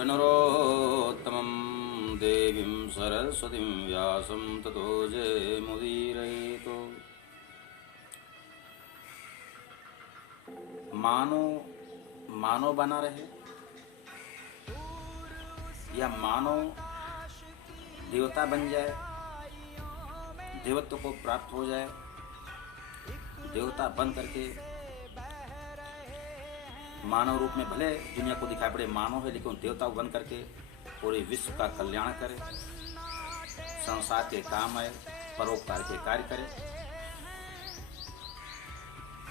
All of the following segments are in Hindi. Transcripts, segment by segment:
विनरोत्तमं देवीं सरस्वतीं व्यासं ततो जयमुदीरयेत्। मानव बना रहे या मानव देवता बन जाए, देवत्व को प्राप्त हो जाए, देवता बन करके मानव रूप में भले दुनिया को दिखाई पड़े मानव है, लेकिन देवता बन करके पूरे विश्व का कल्याण करे, संसार के काम आए, परोपकार के कार्य करे।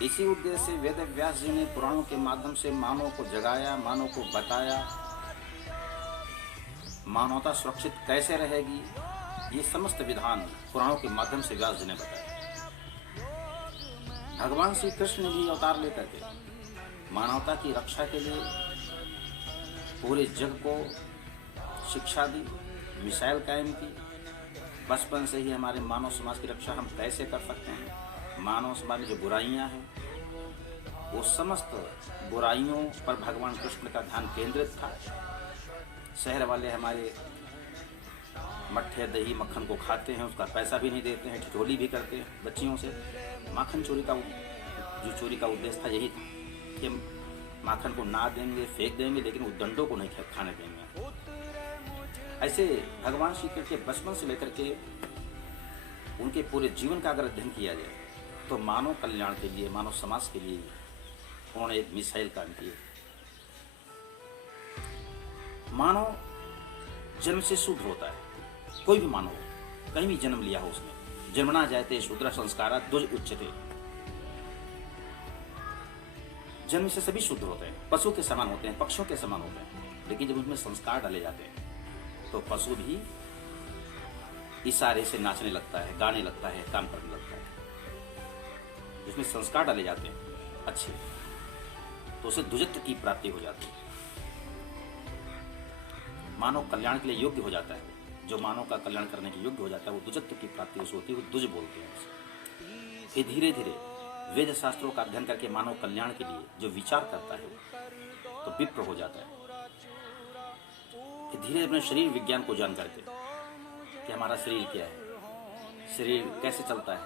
इसी उद्देश्य से वेद व्यास जी ने पुराणों के माध्यम से मानव को जगाया, मानव को बताया मानवता सुरक्षित कैसे रहेगी। ये समस्त विधान पुराणों के माध्यम से व्यास जी ने बताया। भगवान श्री कृष्ण ने भी अवतार लेकर के मानवता की रक्षा के लिए पूरे जग को शिक्षा दी, मिसाइल कायम की। बचपन से ही हमारे मानव समाज की रक्षा हम कैसे कर सकते हैं। मानव समाज में जो बुराइयां हैं वो समस्त बुराइयों पर भगवान कृष्ण का ध्यान केंद्रित था। शहर वाले हमारे मट्ठे दही मक्खन को खाते हैं, उसका पैसा भी नहीं देते हैं, ठिठोली भी करते हैं बच्चियों से। माखन चोरी का जो चोरी का उद्देश्य था यही था कि माखन को ना देंगे, फेंक देंगे, लेकिन उस दंडों को नहीं खाने देंगे। ऐसे भगवान श्री कृष्ण के बचपन से लेकर के उनके पूरे जीवन का अगर अध्ययन किया जाए तो मानव कल्याण के लिए, मानव समाज के लिए उन्होंने एक मिसाइल काम किए। मानव जन्म से शुद्ध होता है, कोई भी मानव कहीं भी जन्म लिया हो उसने। जन्मना जायते शूद्र संस्कारा द्विज उच्यते। जन्म से सभी शुद्ध होते हैं, पशु के समान होते हैं, पक्षियों के समान होते हैं, लेकिन जब उनमें संस्कार डाले जाते हैं तो पशु भी इशारे से नाचने लगता है, गाने लगता है, काम करने लगता है। जिसमें संस्कार डाले जाते हैं अच्छे, तो उसे द्विजत्व की प्राप्ति हो जाती है, मानव कल्याण के लिए योग्य हो जाता है। जो मानव का कल्याण करने के योग्य हो जाता है वो द्विजत्व की प्राप्ति उसे होती है, वो द्विज बोलते हैं उसे। फिर धीरे धीरे वेद शास्त्रों का अध्ययन करके मानव कल्याण के लिए जो विचार करता है तो विप्र हो जाता है। फिर धीरे अपने शरीर विज्ञान को जान करके कि हमारा शरीर क्या है, शरीर कैसे चलता है,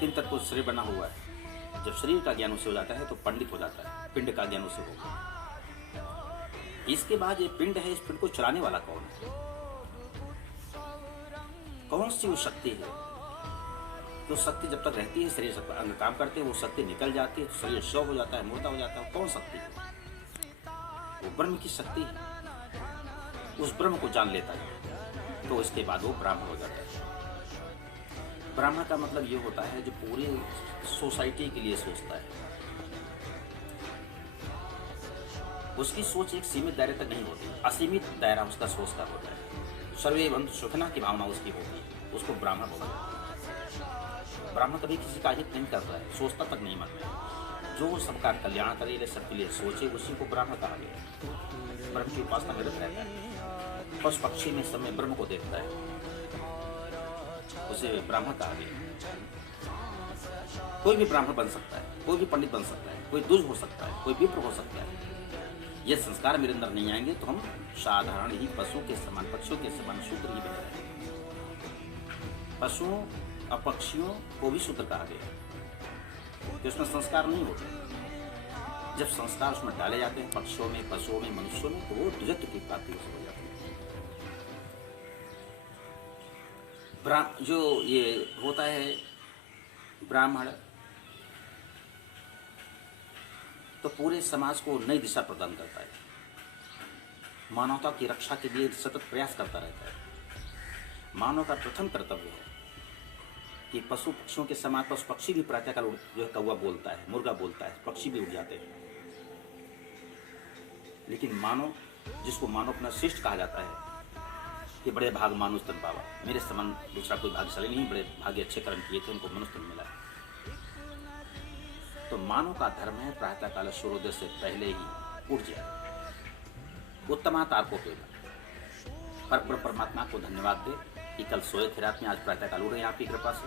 किन तत्वों से शरीर बना हुआ है। जब शरीर का ज्ञान उसे हो जाता है तो पंडित हो जाता है, पिंड का ज्ञान उसे होगा। इसके बाद ये पिंड है, इस पिंड को चलाने वाला कौन है, कौन सी वो शक्ति है। तो शक्ति जब तक रहती है, शरीर सब अंग काम करते हैं, वो शक्ति निकल जाती है तो शरीर शव हो जाता है, मुर्दा हो जाता है। कौन शक्ति है? वो ब्रह्म की शक्ति है। उस ब्रह्म को जान लेता है तो इसके बाद वो ब्राह्मण हो जाता है। ब्राह्मण का मतलब ये होता है जो पूरी सोसाइटी के लिए सोचता है। उसकी सोच एक सीमित दायरे तक नहीं होती, असीमित दायरा उसका सोच का होता है। सर्वे बंधु सुखना की भावना उसकी होती है, उसको ब्राह्मण बोलते हैं। ब्राह्मण कभी किसी का हित नहीं करता है, सोचता तक नहीं मन में। जो सबका कल्याण करे, सबके लिए सोचे, उसी को ब्राह्मण कहा गया। ब्रह्म की उपासना में रहता है, पशु पक्षी में समय ब्रह्म को देखता है, उसे ब्राह्मण कहा गया। कोई भी ब्राह्मण बन सकता है, कोई भी पंडित बन सकता है, कोई दुज हो सकता है, कोई विप्र हो सकता है। ये संस्कार मेरे अंदर नहीं आएंगे तो हम साधारण ही पशु के समान, पक्षियों के समान शूद्र ही बने रहेंगे। पशुओं और पक्षियों को भी शूद्र कहा गया कि उसमें संस्कार नहीं होते। जब संस्कार उसमें डाले जाते हैं, पक्षियों में, पशुओं में, मनुष्यों में, तो वो द्विजत्व की प्राप्ति उसमें हो जाती है। जो ये होता है ब्राह्मण, तो पूरे समाज को नई दिशा प्रदान करता है, मानवता की रक्षा के लिए सतत प्रयास करता रहता है। मानव का प्रथम कर्तव्य है कि पशु पक्षियों के समान पशु पक्षी भी प्रातःकाल जो है कौवा बोलता है, मुर्गा बोलता है, पक्षी भी उड़ जाते हैं। लेकिन मानव, जिसको मानव अपना श्रेष्ठ कहा जाता है कि बड़े भाग मानुष तन पावा, मेरे समान दूसरा कोई भाग्यशाली नहीं, बड़े भाग्य अच्छे कर्म किए थे उनको मनुष्य तन मिला है। तो मानव का धर्म है प्रातःकाल सूर्योदय से पहले ही उठ जाए, उत्तमात को पर परमात्मा को धन्यवाद दे कि कल सोए थे रात में, आज प्रातःकाल उड़े आपकी कृपा से,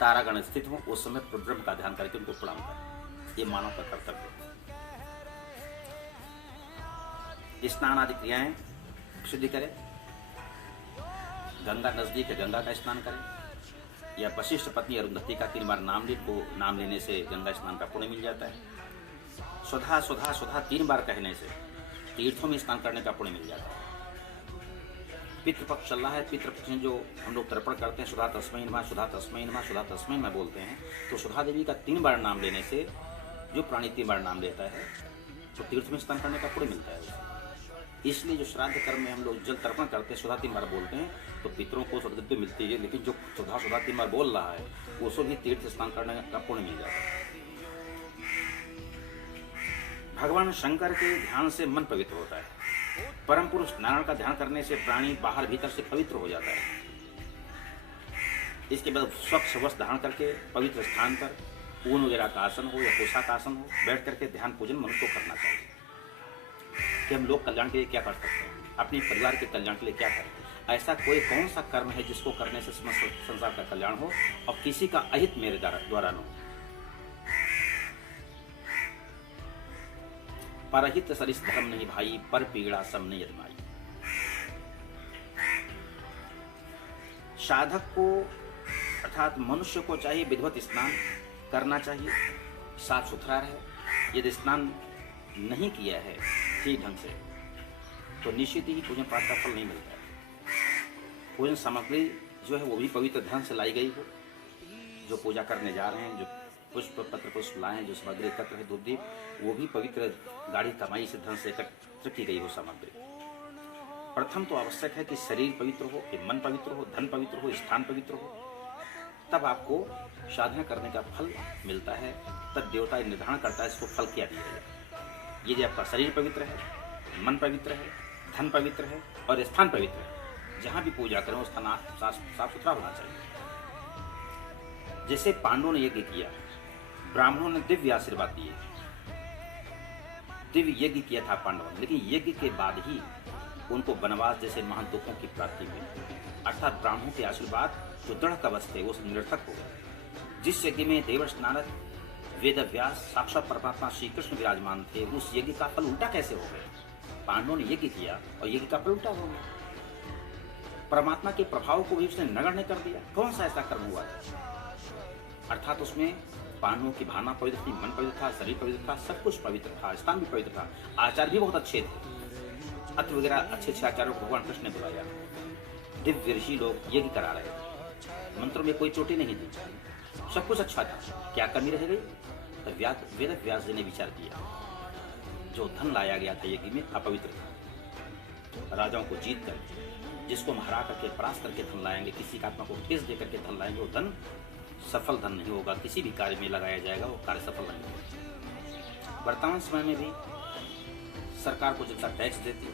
तारागण स्थित हो, उस समय ब्रह्म का ध्यान करके उनको प्रणाम करें। ये मानव का कर्तव्य है। स्नान आदि क्रियाएं सिद्ध करें, गंगा नजदीक है गंगा का स्नान करें, या वशिष्ठ पत्नी अरुंधति का 3 बार नाम लेने से गंगा स्नान का पुण्य मिल जाता है। सुधा सुधा सुधा 3 बार कहने से तीर्थों में स्नान करने का पुण्य मिल जाता है। पितृपक्ष चल रहा है, पितृपक्ष में जो हम लोग तर्पण करते हैं, सुधा तस्मै नमः, सुधा तस्मै नमः, सुधा तस्मै नमः बोलते हैं, तो सुधा देवी का 3 बार नाम लेने से जो प्राणी 3 बार नाम लेता है तो तीर्थ में स्नान करने का पुण्य मिलता है उसे। इसलिए जो श्राद्ध कर्म में हम लोग जल तर्पण करते हैं, सुधा 3 बार बोलते हैं, तो पितरों को सदगति मिलती है। लेकिन जो सुधा 3 बार बोल रहा है उसको भी तीर्थ स्नान करने का पुण्य मिल जाता है। भगवान शंकर के ध्यान से मन पवित्र होता है। परम पुरुष नारायण का ध्यान करने से प्राणी बाहर भीतर से पवित्र हो जाता है। इसके बाद स्वच्छ वस्त्र धारण करके पवित्र स्थान पर ऊन वगैरह का आसन हो या पोषा का आसन हो, बैठ करके ध्यान पूजन मनुष्य को करना चाहिए कि हम लोग कल्याण के लिए क्या कर सकते हैं, अपने परिवार के कल्याण के लिए क्या करें। ऐसा कोई कौन सा कर्म है जिसको करने से समस्त संसार का कल्याण हो और किसी का अहित मेरे द्वारा न हो। परहित सरिस धर्म नहीं भाई, पर पीड़ा सम नहीं अजमाई। साधक को अर्थात मनुष्य को चाहिए विधिवत स्नान करना चाहिए, साफ सुथरा रहे। यदि स्नान नहीं किया है ठीक ढंग से तो निश्चित ही पूजन पाठ का फल नहीं मिलता है। पूजन सामग्री जो है वो भी पवित्र ढंग से लाई गई हो। जो पूजा करने जा रहे हैं, जो पुष्प पत्र पुष्प लाएं, जो सामग्री एकत्र है दूध दीप, वो भी पवित्र गाढ़ी कमाई से धन से एकत्र की गई हो सामग्री। प्रथम तो आवश्यक है कि शरीर पवित्र हो, मन पवित्र हो, धन पवित्र हो, स्थान पवित्र हो, तब आपको साधना करने का फल मिलता है। तब देवता निर्धारण करता है इसको फल क्या दिया जाए। यदि आपका शरीर पवित्र है, मन पवित्र है, धन पवित्र है और स्थान पवित्र है, जहाँ भी पूजा करें वो स्थान साफ सुथरा होना चाहिए। जैसे पांडवों ने यज्ञ किया, ब्राह्मणों ने दिव्य आशीर्वाद दिए, दिव्य यज्ञ किया था पांडवों ने, लेकिन यज्ञ के बाद ही उनको वनवास जैसे महान दुखों की प्राप्ति हुई। अर्थात ब्राह्मणों के आशीर्वाद जो दृढ़ कवच थे वो निरर्थक हो गए। जिस यज्ञ में देवर्षि नारद, वेद व्यास, साक्षात परमात्मा श्री कृष्ण विराजमान थे, उस यज्ञ का फल उल्टा कैसे हो गया। पांडवों ने यज्ञ किया और यज्ञ का फल उल्टा हो गया। परमात्मा के प्रभाव को भी उसने नगण्य कर दिया। कौन सा ऐसा कर्म हुआ था? अर्थात उसमें पांडवों की भावना पवित्र थी, मन पवित्र था, शरीर पवित्र था, सब कुछ पवित्र था, स्थान भी पवित्र था, आचार भी बहुत अच्छे थे। अत्र वगैरह अच्छे अच्छे आचार्यों को भगवान कृष्ण ने बुलाया। दिव्य ऋषि लोग यज्ञ करा रहे थे, मंत्रों में कोई चोटी नहीं थी, सब कुछ अच्छा था। क्या कमी रह गई? तो वेद व्यास जी ने विचार किया, जो धन लाया गया था यज्ञ में अपवित्र था। राजाओं को जीत कर, जिसको हम हरा करके परास्त करके धन लाएंगे, किसी का आत्मा को ठेस दे करके धन लाएंगे, वो धन सफल धन नहीं होगा। किसी भी कार्य में लगाया जाएगा वो कार्य सफल नहीं होगा। वर्तमान समय में भी सरकार को जनता टैक्स देती है,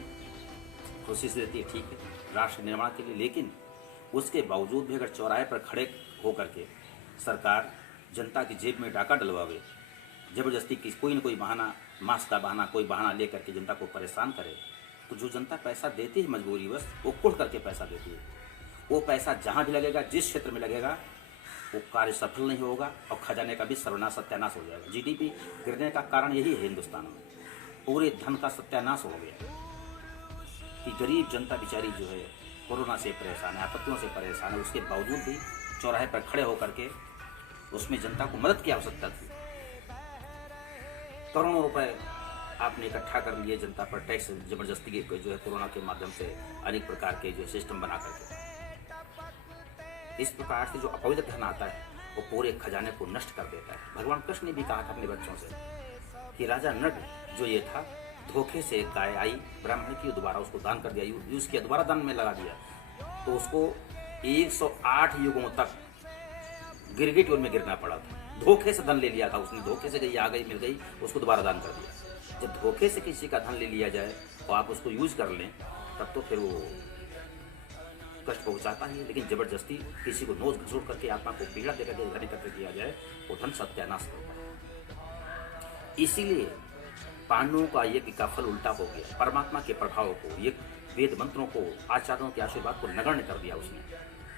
कोशिश देती है, ठीक है, राष्ट्र निर्माण के लिए, लेकिन उसके बावजूद भी अगर चौराहे पर खड़े होकर के सरकार जनता की जेब में डाका डलवावे, जबरदस्ती की कोई न कोई बहाना, मास्क का बहाना, कोई बहाना लेकर के जनता को परेशान करे, तो जो जनता पैसा देती है मजबूरीवश, वो कुढ़ करके पैसा देती है। वो पैसा जहाँ भी लगेगा, जिस क्षेत्र में लगेगा, वो कार्य सफल नहीं होगा और खजाने का भी सर्वनाश सत्यानाश हो जाएगा। जीडीपी गिरने का कारण यही है हिंदुस्तान में, पूरे धन का सत्यानाश हो गया कि गरीब जनता बेचारी जो है कोरोना से परेशान है, आपत्तियों से परेशान है, उसके बावजूद भी चौराहे पर खड़े होकर के उसमें जनता को मदद की आवश्यकता थी। करोड़ों रुपए आपने इकट्ठा कर लिए जनता पर टैक्स जबरदस्ती के जो है कोरोना के माध्यम से अनेक प्रकार के जो सिस्टम बना करके। इस प्रकार से जो अपवित्र धन आता है वो पूरे खजाने को नष्ट कर देता है। भगवान कृष्ण ने भी कहा था अपने बच्चों से कि राजा नग जो ये था, धोखे से गाय आई ब्राह्मण की, दोबारा उसको दान कर दिया, यूज किया, दोबारा दान में लगा दिया, तो उसको 108 युगों तक गिरगिट में गिरना पड़ा था। धोखे से धन ले लिया था उसने, धोखे से गई आ गई मिल गई, उसको दोबारा दान कर दिया। जब धोखे से किसी का धन ले लिया जाए और आप उसको यूज कर लें, तब तो फिर वो कष्ट पहुंचाता ही, लेकिन जबरदस्ती किसी को नोच घसोट करके आत्मा को पीड़ा देकर के धन एकत्र किया जाए, वो धन सत्यानाश होता है। इसीलिए पांडवों का यज्ञ का फल उल्टा हो गया। परमात्मा के प्रभाव को, ये वेद मंत्रों को, आचार्यों के आशीर्वाद को नगण्य कर दिया उसने,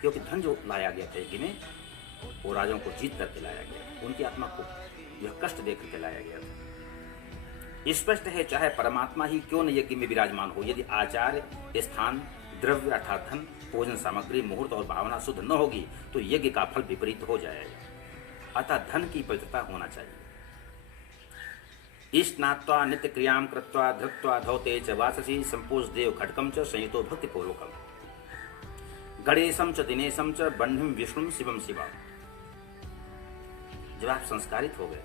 क्योंकि धन जो लाया गया था यज्ञ में वो राजाओं को जीत करके लाया गया, उनकी आत्मा को यह कष्ट दे करके लाया गया था। स्पष्ट है चाहे परमात्मा ही क्यों न यज्ञ में विराजमान हो, यदि आचार्य, स्थान, द्रव्य अर्थात धन, भोजन सामग्री, मुहूर्त और भावना शुद्ध न होगी तो यज्ञ का फल विपरीत हो जाएगा। अतः धन की पवित्रता होना चाहिए। स्नात्वा नित्य क्रियां कृत्वा धृत्वा धौते च वाससी संपूज देव खड्गम च संयुतो भक्ति पूर्वकम गणेशम च दिनेशम च बंधिम विष्णु शिवम शिवा। जब आप संस्कारित हो गए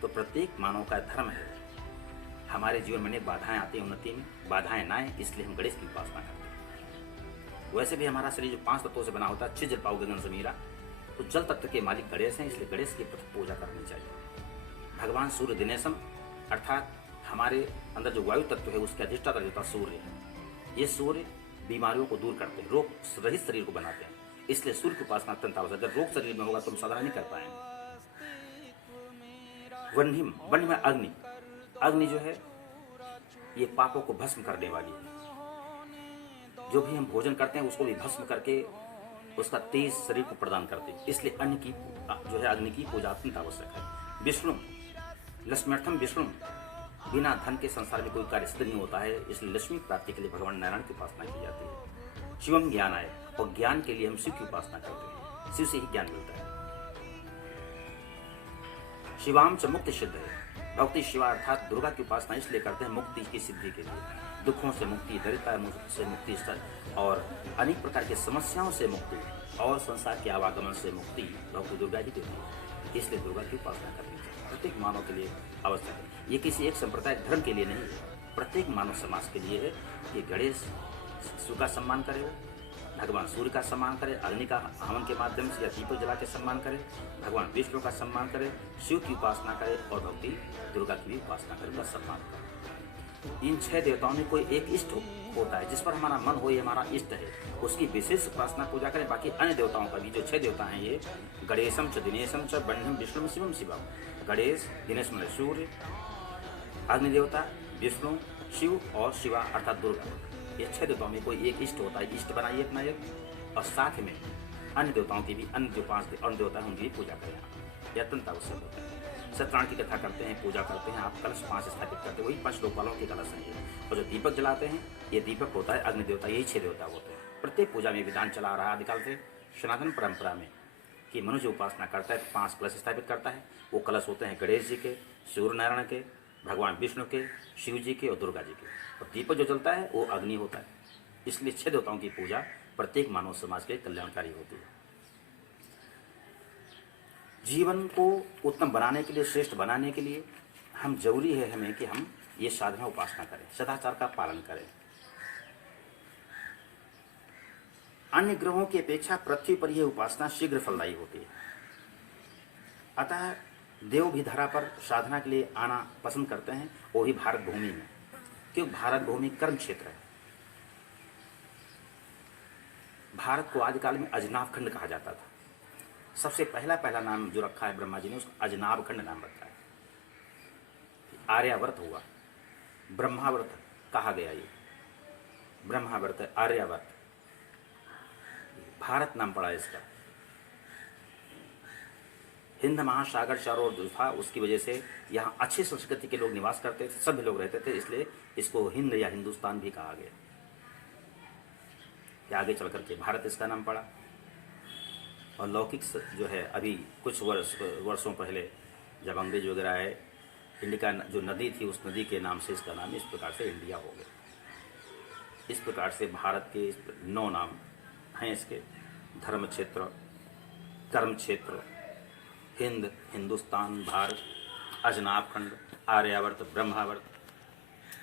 तो प्रत्येक मानव का धर्म है, हमारे जीवन में अनेक बाधाएं आती हैं, उन्नति में बाधाएं ना आए इसलिए हम गणेश की उपासना करते हैं। वैसे भी हमारा शरीर जो 5 तत्वों से बना होता है, छिज पाओ गगन समीरा, तो जल तत्व के मालिक गणेश हैं, इसलिए गणेश की पूजा करनी चाहिए। भगवान सूर्य दिनेशम अर्थात हमारे अंदर जो वायु तत्व है उसके अधिष्ठाता देवता सूर्य है। ये सूर्य बीमारियों को दूर करते हैं, रोग रहित शरीर को बनाते हैं, इसलिए सूर्य की उपासना अत्यंत आवश्यक है। अगर रोग शरीर में होगा तो हम साधना नहीं कर पाएंगे। वन्हिम, वन्य में अग्नि, अग्नि जो है ये पापों को भस्म करने वाली है। जो भी हम भोजन करते हैं उसको भी भस्म करके उसका तेज शरीर को प्रदान करते हैं, इसलिए अन्न की जो है अग्नि की पूजा अत्यंत आवश्यक है। विष्णु, लक्ष्म्यर्थम विष्णु, बिना धन के संसार में कोई कार्य सिद्ध नहीं होता है, इसलिए लक्ष्मी प्राप्ति के लिए भगवान नारायण की उपासना की जाती है। शिवम ज्ञान आए, और ज्ञान के लिए हम शिव की उपासना करते हैं, शिव से ही ज्ञान मिलता है। शिवाम च मुक्ति सिद्ध है, भक्ति शिवा अर्थात दुर्गा की उपासना इसलिए करते हैं मुक्ति की सिद्धि के लिए, दुखों से मुक्ति, दरिद्रता से मुक्ति और अनेक प्रकार की समस्याओं से मुक्ति और संसार के आवागमन से मुक्ति भगवती दुर्गा ही देती है, इसलिए दुर्गा की उपासना करनी चाहिए। प्रत्येक मानव के लिए आवश्यक है, ये किसी एक संप्रदाय धर्म के लिए नहीं है, प्रत्येक मानव समाज के लिए है कि गणेश शिव का सम्मान करे, भगवान सूर्य का सम्मान करे, अग्नि का हवन के माध्यम से या दीपक जला के सम्मान करे, भगवान विष्णु का सम्मान करे, शिव की उपासना करे और भक्ति दुर्गा की भी उपासना करे, उनका सम्मान करे। इन 6 देवताओं में कोई एक इष्ट होता है, जिस पर हमारा मन हो, ये हमारा इष्ट है, उसकी विशेष उपासना पूजा करें। बाकी अन्य देवताओं का भी जो 6 देवता हैं ये गणेशम च दिनेशम च बंधम विष्णु शिवम शिवम, गणेश, दिनेश मतलब सूर्य, अग्नि देवता, विष्णु, शिव और शिवा अर्थात दुर्गा, ये 6 देवताओं में कोई एक इष्ट होता है, इष्ट बनाइए अपना एक, और साथ में अन्य देवताओं की भी, अन्य जो 5 अन्य देवता हैं उनकी पूजा करें, यह अत्यंत आवश्यक होता है। सत्यनारायण की कथा करते हैं, पूजा करते हैं, आप कलश 5 स्थापित करते हैं, वही 5 लोकपालों के कलश हैं। और जो दीपक जलाते हैं ये दीपक होता है अग्नि देवता, यही 6 देवता होते हैं। प्रत्येक पूजा में विधान चला रहा आदिकाल से सनातन परंपरा में कि मनुष्य उपासना करता है तो 5 कलश स्थापित करता है। वो कलश होते हैं गणेश जी के, सूर्य नारायण के, भगवान विष्णु के, शिव जी के और दुर्गा जी के, और दीपक जो जलता है वो अग्नि होता है। इसलिए 6 देवताओं की पूजा प्रत्येक मानव समाज के कल्याणकारी होती है। जीवन को उत्तम बनाने के लिए, श्रेष्ठ बनाने के लिए हम जरूरी है हमें कि हम ये साधना उपासना करें, सदाचार का पालन करें। अन्य ग्रहों की अपेक्षा पृथ्वी पर यह उपासना शीघ्र फलदायी होती है। अतः देव भी धरा पर साधना के लिए आना पसंद करते हैं, वो भी भारत भूमि में, क्योंकि भारत भूमि कर्म क्षेत्र है। भारत को आदिकाल में अजनाब खंड कहा जाता था। सबसे पहला नाम जो रखा है ब्रह्मा जी ने, उसको अजनाब खंड नाम रखा है। आर्यावर्त हुआ, ब्रह्मावर्त कहा गया, ये ब्रह्मावर्त, आर्यावर्त, भारत नाम पड़ा इसका। हिंद महासागर चारों ओर था, उसकी वजह से यहाँ अच्छी संस्कृति के लोग निवास करते थे, सभी लोग रहते थे, इसलिए इसको हिंद या हिंदुस्तान भी कहा गया। आगे चल करके भारत इसका नाम पड़ा। और लौकिक जो है अभी कुछ वर्षों पहले जब अंग्रेज वगैरह आए, इंडिया जो नदी थी उस नदी के नाम से इसका नाम इस प्रकार से इंडिया हो गया। इस प्रकार से भारत के 9 नाम हैं इसके: धर्म क्षेत्र, कर्म क्षेत्र, हिंद, हिंदुस्तान, भारत, अजनाब खंड, आर्यावर्त, ब्रह्मावर्त,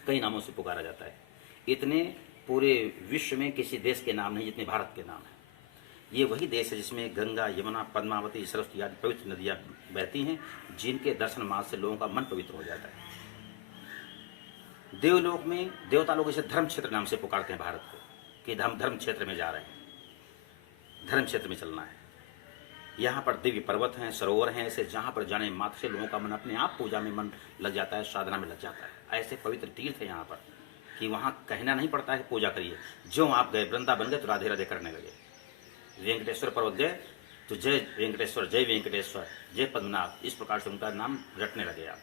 कई नामों से पुकारा जाता है। इतने पूरे विश्व में किसी देश के नाम नहीं जितने भारत के नाम हैं। ये वही देश है जिसमें गंगा, यमुना, पद्मावती, सरस्वती आदि पवित्र नदियाँ बहती हैं, जिनके दर्शन मात्र से लोगों का मन पवित्र हो जाता है। देवलोक में देवता लोग इसे धर्म क्षेत्र नाम से पुकारते हैं भारत को, कि हम धर्म क्षेत्र में जा रहे हैं, धर्म क्षेत्र में चलना है। यहाँ पर दिव्य पर्वत हैं, सरोवर हैं, ऐसे जहाँ पर जाने मात्र से लोगों का मन अपने आप पूजा में मन लग जाता है, साधना में लग जाता है। ऐसे पवित्र तीर्थ है यहाँ पर कि वहाँ कहना नहीं पड़ता है पूजा करिए। जो आप गए, वृंदावन गए तो राधे राधे करने लगे, वेंकटेश्वर पर्वत गए तो जय वेंकटेश्वर, जय वेंकटेश्वर, जय पद्मनाभ, इस प्रकार से उनका नाम रटने लगे आप।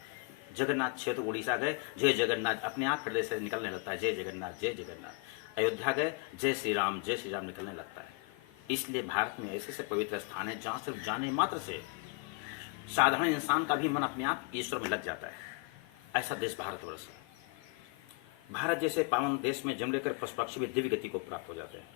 जगन्नाथ क्षेत्र उड़ीसा गए, जय जगन्नाथ अपने आप हृदय से निकलने लगता है, जय जगन्नाथ जय जगन्नाथ। अयोध्या गए, जय श्री राम निकलने लगता है। इसलिए भारत में ऐसे ऐसे पवित्र स्थान है जहाँ सिर्फ जाने मात्र से साधारण इंसान का भी मन अपने आप ईश्वर में लग जाता है। ऐसा देश भारतवर्ष है। भारत जैसे पावन देश में जन्म लेकर पशु पक्षी भी दिव्य गति को प्राप्त हो जाते हैं।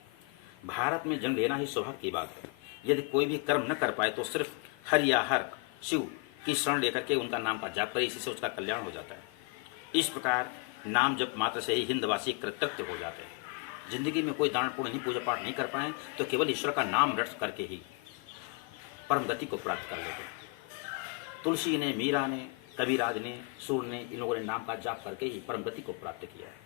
भारत में जन्म लेना ही सौभाग्य की बात है। यदि कोई भी कर्म न कर पाए तो सिर्फ हर या हर शिव की शरण लेकर के उनका नाम का जाप करे, इसी से उसका कल्याण हो जाता है। इस प्रकार नाम जप मात्र से ही हिंदवासी कृतकृत्य हो जाते हैं। जिंदगी में कोई दान पुण्य नहीं, पूजा पाठ नहीं कर पाए तो केवल ईश्वर का नाम रट करके ही परम गति को प्राप्त कर लेते हैं। तुलसी ने, मीरा ने, कबीराज ने, सूर ने, इन लोगों ने नाम का जाप करके ही परम गति को प्राप्त किया है।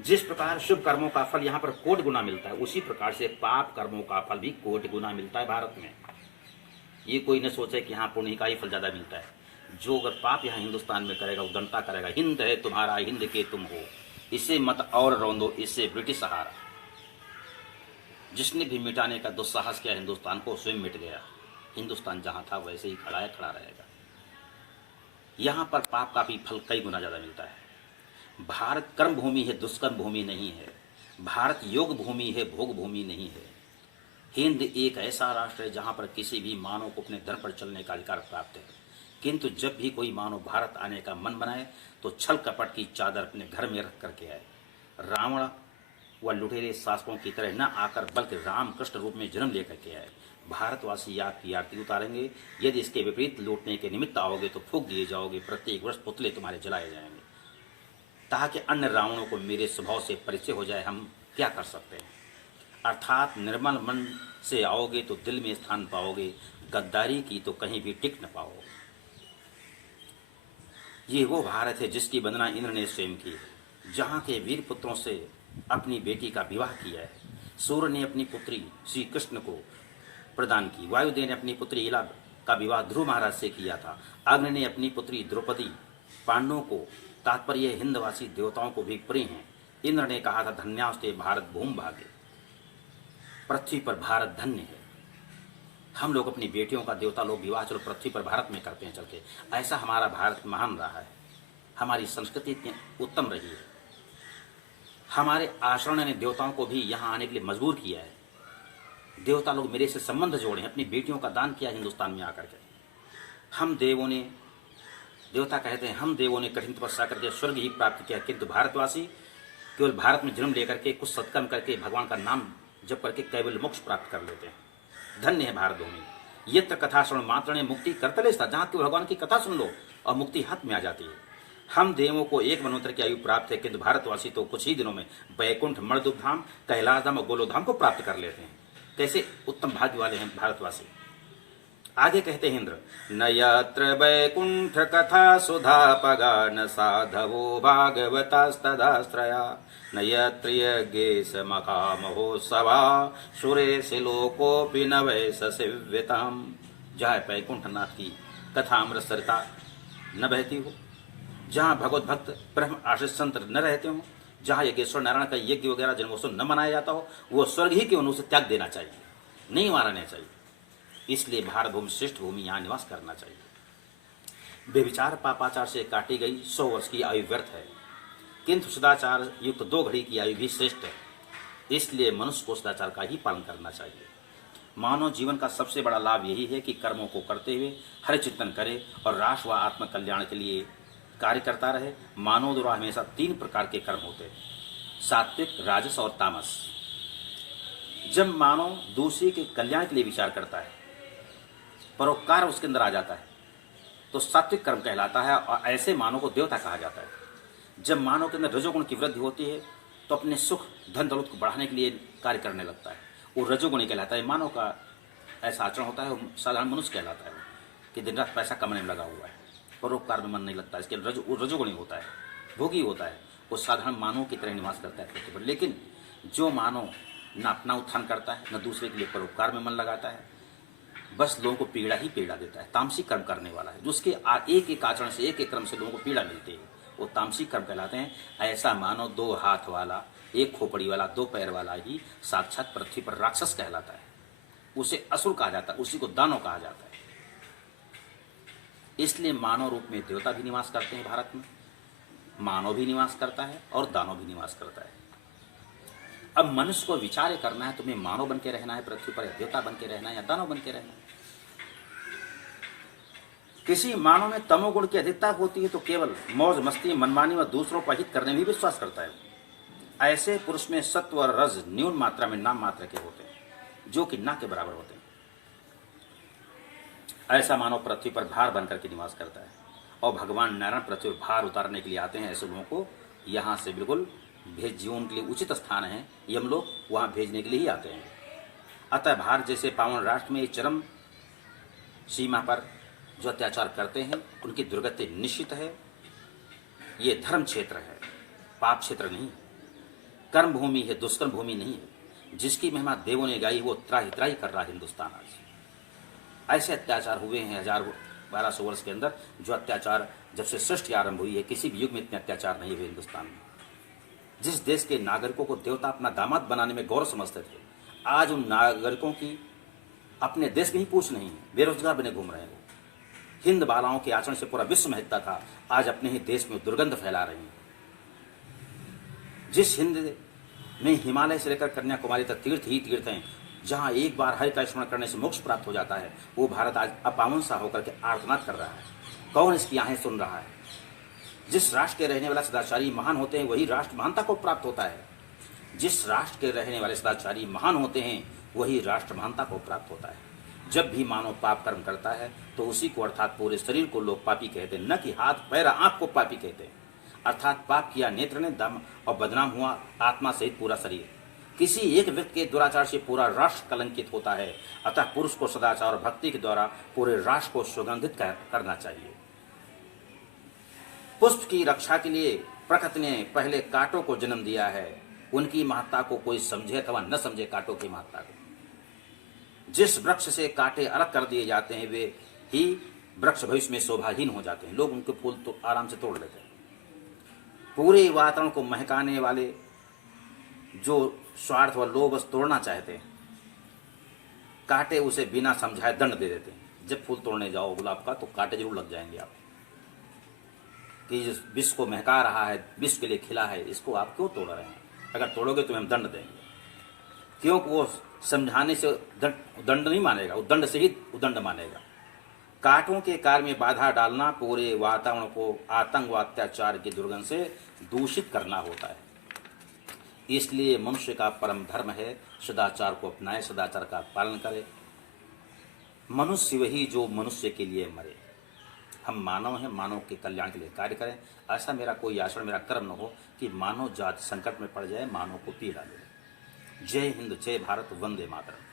जिस प्रकार शुभ कर्मों का फल यहाँ पर कोटि गुना मिलता है, उसी प्रकार से पाप कर्मों का फल भी कोटि गुना मिलता है भारत में। ये कोई न सोचे कि यहाँ पुण्य का ही फल ज्यादा मिलता है। जो अगर पाप यहाँ हिंदुस्तान में करेगा वो दंता करेगा। हिंद है तुम्हारा, हिंद के तुम हो, इसे मत और रौंदो, इससे ब्रिटिश सहारा। जिसने भी मिटाने का दुस्साहस किया हिंदुस्तान को, स्वयं मिट गया। हिंदुस्तान जहाँ था वैसे ही खड़ा है, खड़ा रहेगा। यहाँ पर पाप का भी फल कई गुना ज्यादा मिलता है। भारत कर्म भूमि है, दुष्कर्म भूमि नहीं है। भारत योग भूमि है, भोग भूमि नहीं है। हिंद एक ऐसा राष्ट्र है जहाँ पर किसी भी मानव को अपने धर्म पर चलने का अधिकार प्राप्त है। किंतु जब भी कोई मानव भारत आने का मन बनाए तो छल कपट की चादर अपने घर में रख करके आए। रावण व लुटेरे शासकों की तरह न आकर बल्कि राम कृष्ण रूप में जन्म लेकर के आए। भारतवासी आपकी आरती उतारेंगे। यदि इसके विपरीत लूटने के निमित्त आओगे तो फूंक दिए जाओगे। प्रत्येक वर्ष पुतले तुम्हारे जलाए जाएंगे ताकि अन्य रावणों को मेरे स्वभाव से परिचय हो जाए। हम क्या कर सकते हैं? अर्थात निर्मल मन से आओगे तो दिल में स्थान पाओगे, गद्दारी की तो कहीं भी टिक न पाओ। ये वो भारत है जिसकी वंदना इंद्र ने स्वयं की, जहाँ के वीर पुत्रों से अपनी बेटी का विवाह किया है। सूर्य ने अपनी पुत्री श्री कृष्ण को प्रदान की। वायुदेव ने अपनी पुत्री इला का विवाह ध्रुव महाराज से किया था। अग्नि ने अपनी पुत्री द्रौपदी पांडवों को। तात्पर्य हिंदवासी देवताओं को भी प्रिय हैं। इंद्र ने कहा था धन्यास्ते भारत भूमि भागे, पृथ्वी पर भारत धन्य है। हम लोग अपनी बेटियों का देवता लोग विवाह चलो पृथ्वी पर भारत में करते हैं चल के। ऐसा हमारा भारत महान रहा है। हमारी संस्कृति इतनी उत्तम रही है। हमारे आचरण ने देवताओं को भी यहाँ आने के लिए मजबूर किया है। देवता लोग मेरे से संबंध जोड़े, अपनी बेटियों का दान किया हिंदुस्तान में आकर के। हम देवों ने, देवता कहते हैं हम देवों ने कठिन तपस्या करके स्वर्ग ही प्राप्त किया, किंतु भारतवासी केवल भारत में जन्म लेकर के कुछ सत्कर्म करके भगवान का नाम जप करके केवल मोक्ष प्राप्त कर लेते हैं। धन्य है भारत भूमि। यत्र कथा श्रवण मात्र ने मुक्ति करतले था, जहाँ के भगवान की कथा सुन लो और मुक्ति हाथ में आ जाती है। हम देवों को एक मनोत्तर की आयु प्राप्त है, किंतु भारतवासी तो कुछ ही दिनों में वैकुंठ मर्दुप धाम, कैलाश धाम और गोलोधाम को प्राप्त कर लेते हैं। कैसे उत्तम भाग्य वाले हैं भारतवासी। आगे कहते हैं इंद्र, न यत्र वैकुंठ कथा सुधा पगा न साधवो भागवतास्तदाश्रया न यत्र यज्ञेश मखा महोत्सवा सुरेश लोकोपि न वैससिव्यताम। जहाँ वैकुंठनाथ की कथा अमृत सरिता न बहती हो, जहाँ भगवत भक्त ब्रह्म आश्रित संत न रहते हो, जहाँ यज्ञेश्वर नारायण का यज्ञ वगैरह जन्मोत्सव न मनाया जाता हो, वो स्वर्ग ही क्यों उसे त्याग देना चाहिए, नहीं मारना चाहिए। इसलिए भारत भूमि श्रेष्ठ भूमि, यहाँ निवास करना चाहिए। बेविचार पापाचार से काटी गई 100 वर्ष की आयु व्यर्थ है, किंतु सदाचार युक्त 2 घड़ी की आयु भी श्रेष्ठ है। इसलिए मनुष्य को सदाचार का ही पालन करना चाहिए। मानव जीवन का सबसे बड़ा लाभ यही है कि कर्मों को करते हुए हरि चिंतन करे और राष्ट्र व आत्म कल्याण के लिए कार्य करता रहे। मानव द्वारा हमेशा 3 प्रकार के कर्म होते हैं, सात्विक, राजस और तामस। जब मानव दूसरे के कल्याण के लिए विचार करता है, परोपकार उसके अंदर आ जाता है, तो सात्विक कर्म कहलाता है और ऐसे मानव को देवता कहा जाता है। जब मानव के अंदर रजोगुण की वृद्धि होती है तो अपने सुख धन दौलत को बढ़ाने के लिए कार्य करने लगता है, वो रजोगुणी कहलाता है। मानव का ऐसा आचरण होता है, वो साधारण मनुष्य कहलाता है कि दिन रात पैसा कमाने में लगा हुआ है, परोपकार में मन नहीं लगता, इसके रजोगुणी होता है, भोगी होता है, वो साधारण मानव की तरह निवास करता है पृथ्वी पर। लेकिन जो मानव न अपना उत्थान करता है न दूसरे के लिए परोपकार में मन लगाता है, बस लोगों को पीड़ा ही पीड़ा देता है, तामसिक कर्म करने वाला है। जो उसके एक एक आचरण से, एक एक कर्म से लोगों को पीड़ा मिलती है, वो तामसिक कर्म कहलाते हैं। ऐसा मानव 2 हाथ वाला, 1 खोपड़ी वाला, 2 पैर वाला ही साक्षात पृथ्वी पर राक्षस कहलाता है। उसे असुर कहा जाता है, उसी को दानव कहा जाता है। इसलिए मानव रूप में देवता भी निवास करते हैं भारत में, मानव भी निवास करता है और दानव भी निवास करता है। अब मनुष्य को विचार करना है, तुम्हें मानव बन के रहना है पृथ्वी पर, देवता बन के रहना है या दानव बन के रहना है। किसी मानव में तमोगुण की अधिकता होती है तो केवल मौज मस्ती मनमानी व दूसरों पर हित करने में भी विश्वास करता है। ऐसे पुरुष में सत्व और रज न्यून मात्रा में नाम मात्र के होते हैं, जो कि ना के बराबर होते हैं। ऐसा मानव पृथ्वी पर भार बनकर के निवास करता है और भगवान नारायण पृथ्वी पर भार उतारने के लिए आते हैं। ऐसे लोगों को यहाँ से बिल्कुल भेज, जीवन के लिए उचित स्थान है, यम लोग वहाँ भेजने के लिए ही आते हैं। अतः भारत जैसे पावन राष्ट्र में चरम सीमा पर जो अत्याचार करते हैं उनकी दुर्गति निश्चित है। ये धर्म क्षेत्र है, पाप क्षेत्र नहीं है, कर्म भूमि है, दुष्कर्म भूमि नहीं है। जिसकी महिमा देवों ने गाई वो त्राही त्राही कर रहा है हिंदुस्तान आज। ऐसे अत्याचार हुए हैं 1200 वर्ष के अंदर, जो अत्याचार जब से सृष्टि आरंभ हुई है किसी भी युग में इतने अत्याचार नहीं हुए हिंदुस्तान में। जिस देश के नागरिकों को देवता अपना दामाद बनाने में गौरव समझते थे, आज उन नागरिकों की अपने देश में ही पूछ नहीं है, बेरोजगार बने घूम रहे हैं। हिंद बालाओं के आचरण से पूरा विश्व महकता था, आज अपने ही देश में दुर्गंध फैला रही हैं। जिस हिंद में हिमालय से लेकर कन्याकुमारी तक तीर्थ ही तीर्थ हैं, जहां एक बार हरि का स्मरण करने से मोक्ष प्राप्त हो जाता है, वो भारत आज अपावन सा होकर के आर्तनाद कर रहा है। कौन इसकी आहें सुन रहा है? जिस राष्ट्र के रहने वाला सदाचारी महान होते हैं वही राष्ट्र महानता को प्राप्त होता है। जिस राष्ट्र के रहने वाले सदाचारी महान होते हैं वही राष्ट्र महानता को प्राप्त होता है। जब भी मानव पाप कर्म करता है तो उसी को अर्थात पूरे शरीर को लोग पापी कहते हैं, न कि हाथ पैर आंख को पापी कहते हैं। अर्थात पाप किया नेत्र ने दम और बदनाम हुआ आत्मा सहित पूरा शरीर। किसी एक व्यक्ति के दुराचार से पूरा राष्ट्र कलंकित होता है। अतः पुरुष को सदाचार और भक्ति के द्वारा पूरे राष्ट्र को सुगंधित करना चाहिए। पुष्प की रक्षा के लिए प्रकृति ने पहले कांटों को जन्म दिया है। उनकी महत्ता को कोई समझे अथवा न समझे कांटों की महत्ता को। जिस वृक्ष से कांटे अलग कर दिए जाते हैं वे ही वृक्ष भविष्य में शोभाहीन हो जाते हैं। लोग उनके फूल तो आराम से तोड़ लेते हैं। पूरे वातावरण को महकाने वाले जो स्वार्थ व लोभ तोड़ना चाहते हैं, कांटे उसे बिना समझाए दंड दे देते हैं। जब फूल तोड़ने जाओ गुलाब का तो कांटे जरूर लग जाएंगे आप, कि जिस विष को महका रहा है, विष के लिए खिला है, इसको आप क्यों तोड़ रहे हैं? अगर तोड़ोगे तो हम दंड देंगे। क्योंकि वो समझाने से दंड नहीं मानेगा, वो दंड से ही उदंड मानेगा। कांटों के कार्य में बाधा डालना पूरे वातावरण को आतंक व अत्याचार की दुर्गंध से दूषित करना होता है। इसलिए मनुष्य का परम धर्म है सदाचार को अपनाए, सदाचार का पालन करे। मनुष्य वही जो मनुष्य के लिए मरे। हम मानव हैं, मानव के कल्याण के लिए कार्य करें। ऐसा मेरा कोई आचरण, मेरा कर्म न हो कि मानव जाति संकट में पड़ जाए, मानव को पीड़ा दे। जय हिंद, जय भारत, वंदे मातरम।